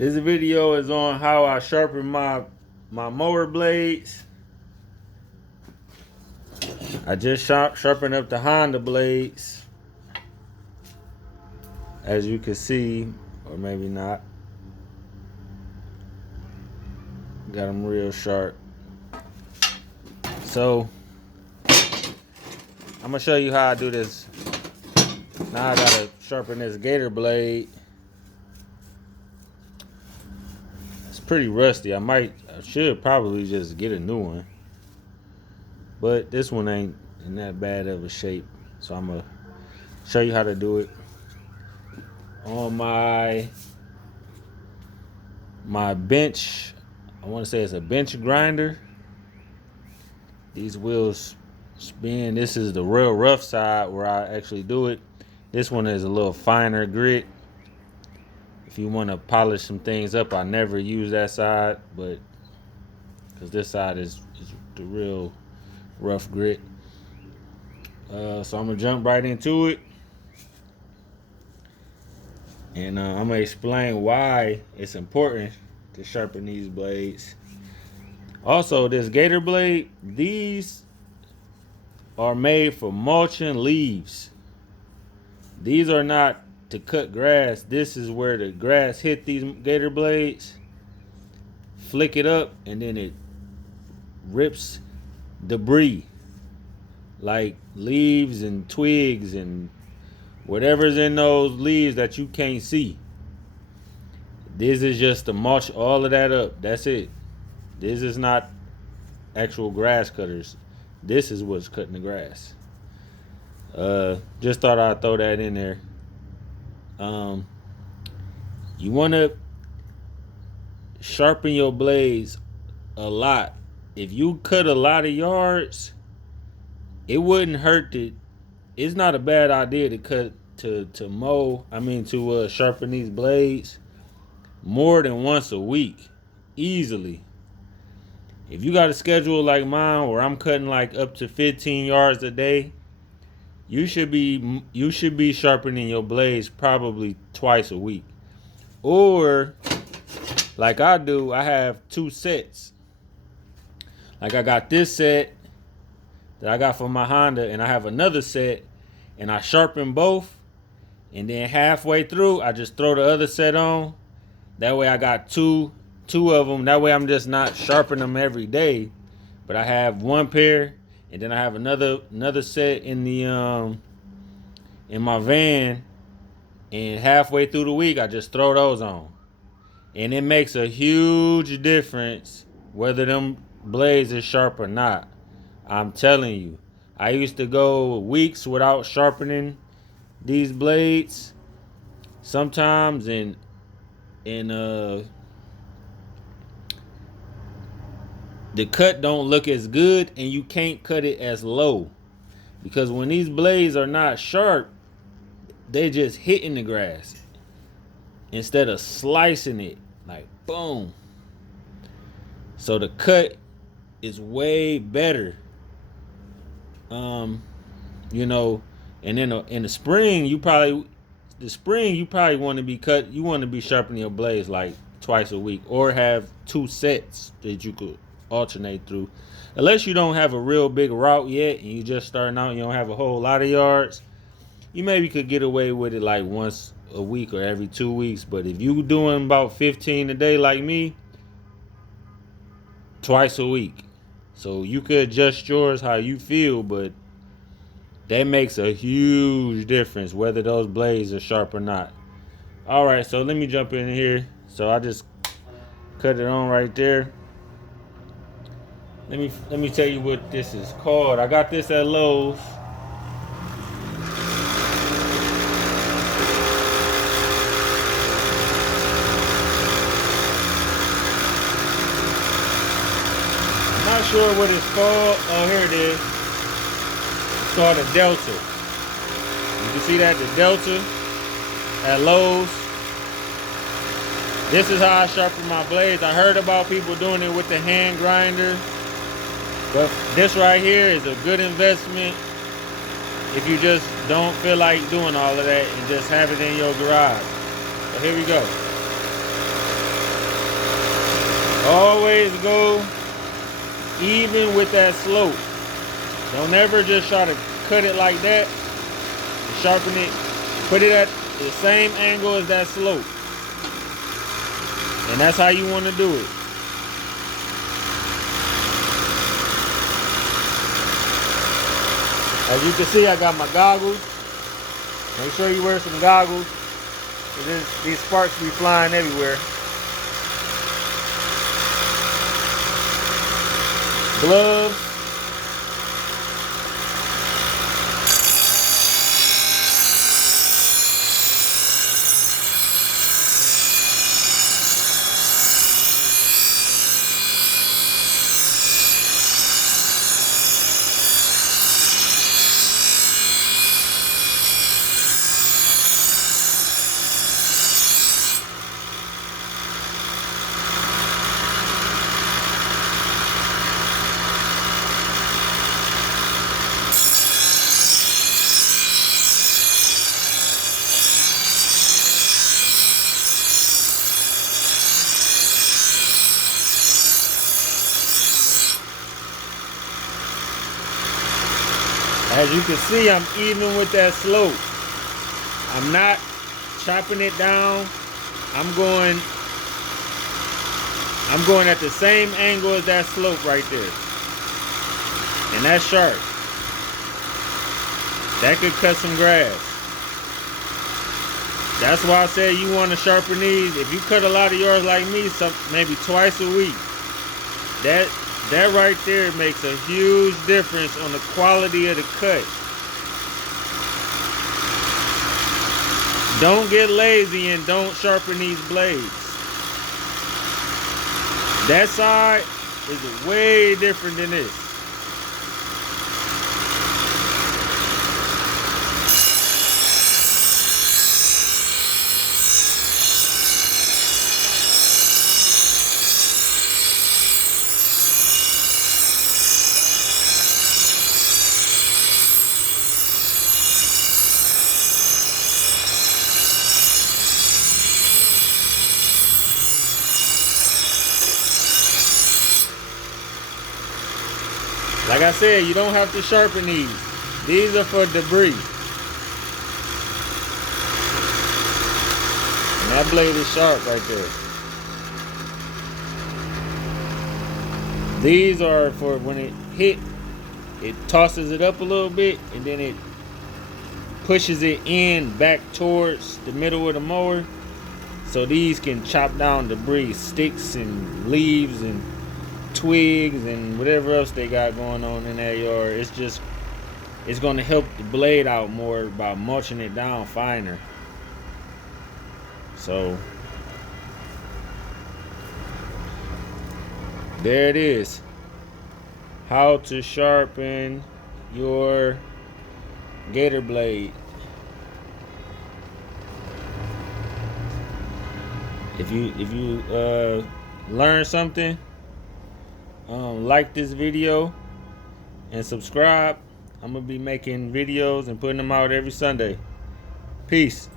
This video is on how I sharpen my mower blades. I just sharpened up the Honda blades, as you can see, or maybe not. Got them real sharp. So I'm gonna show you how I do this. Now I gotta sharpen this gator blade. It's pretty rusty. I should probably just get a new one, but this one ain't in that bad of a shape. So I'm gonna show you how to do it on my bench. I want to say it's a bench grinder. These wheels spin. This is the real rough side where I actually do it. This one is a little finer grit. If you want to polish some things up, I never use that side, but because this side is the real rough grit. So I'm gonna jump right into it, and I'm gonna explain why it's important to sharpen these blades. Also, this gator blade, these are made for mulching leaves. These are not to cut grass. This is where the grass hit these gator blades, flick it up, and then it rips debris like leaves and twigs and whatever's in those leaves that you can't see. This is just to mulch all of that up. That's it. This is not actual grass cutters. This is what's cutting the grass. Just thought I'd throw that in there. You want to sharpen your blades a lot. If you cut a lot of yards, it wouldn't hurt to. It's not a bad idea to cut to sharpen these blades more than once a week, easily. If you got a schedule like mine where I'm cutting like up to 15 yards a day, you should be sharpening your blades probably twice a week. Or like I do, I have two sets. Like I got this set that I got from my Honda, and I have another set, and I sharpen both, and then halfway through I just throw the other set on. That way I got two of them. That way I'm just not sharpening them every day, but I have one pair, and then I have another set in the in my van, and halfway through the week I just throw those on. And it makes a huge difference whether them blades are sharp or not. I'm telling you. I used to go weeks without sharpening these blades sometimes, and the cut don't look as good, and you can't cut it as low, because when these blades are not sharp, they just hitting the grass instead of slicing it, like boom. So the cut is way better. And then in the spring you probably want to be sharpening your blades like twice a week, or have two sets that you could alternate through. Unless you don't have a real big route yet and you just starting out, you don't have a whole lot of yards, you maybe could get away with it like once a week or every 2 weeks. But if you doing about 15 a day like me, twice a week. So you could adjust yours how you feel, but that makes a huge difference whether those blades are sharp or not. All right, so let me jump in here. So I just cut it on right there. Let me tell you what this is called. I got this at Lowe's. I'm not sure what it's called. Oh, here it is. It's called a Delta. You can see that, the Delta at Lowe's. This is how I sharpen my blades. I heard about people doing it with the hand grinder, but this right here is a good investment if you just don't feel like doing all of that and just have it in your garage. So here we go. Always go even with that slope. Don't ever just try to cut it like that. Sharpen it. Put it at the same angle as that slope. And that's how you want to do it. As you can see, I got my goggles. Make sure you wear some goggles, because these sparks be flying everywhere. Gloves. As you can see, I'm even with that slope. I'm not chopping it down. I'm going at the same angle as that slope right there. And that's sharp. That could cut some grass. That's why I said you want to sharpen these. If you cut a lot of yards like me, maybe twice a week, that right there makes a huge difference on the quality of the cut. Don't get lazy and don't sharpen these blades. That side is way different than this. Like I said, you don't have to sharpen these. These are for debris. And that blade is sharp right there. These are for when it hit, it tosses it up a little bit and then it pushes it in back towards the middle of the mower. So these can chop down debris, sticks and leaves and twigs and whatever else they got going on in that yard. It's going to help the blade out more by mulching it down finer. So there it is. How to sharpen your gator blade. If you learn something, like this video and subscribe. I'm gonna be making videos and putting them out every Sunday. Peace.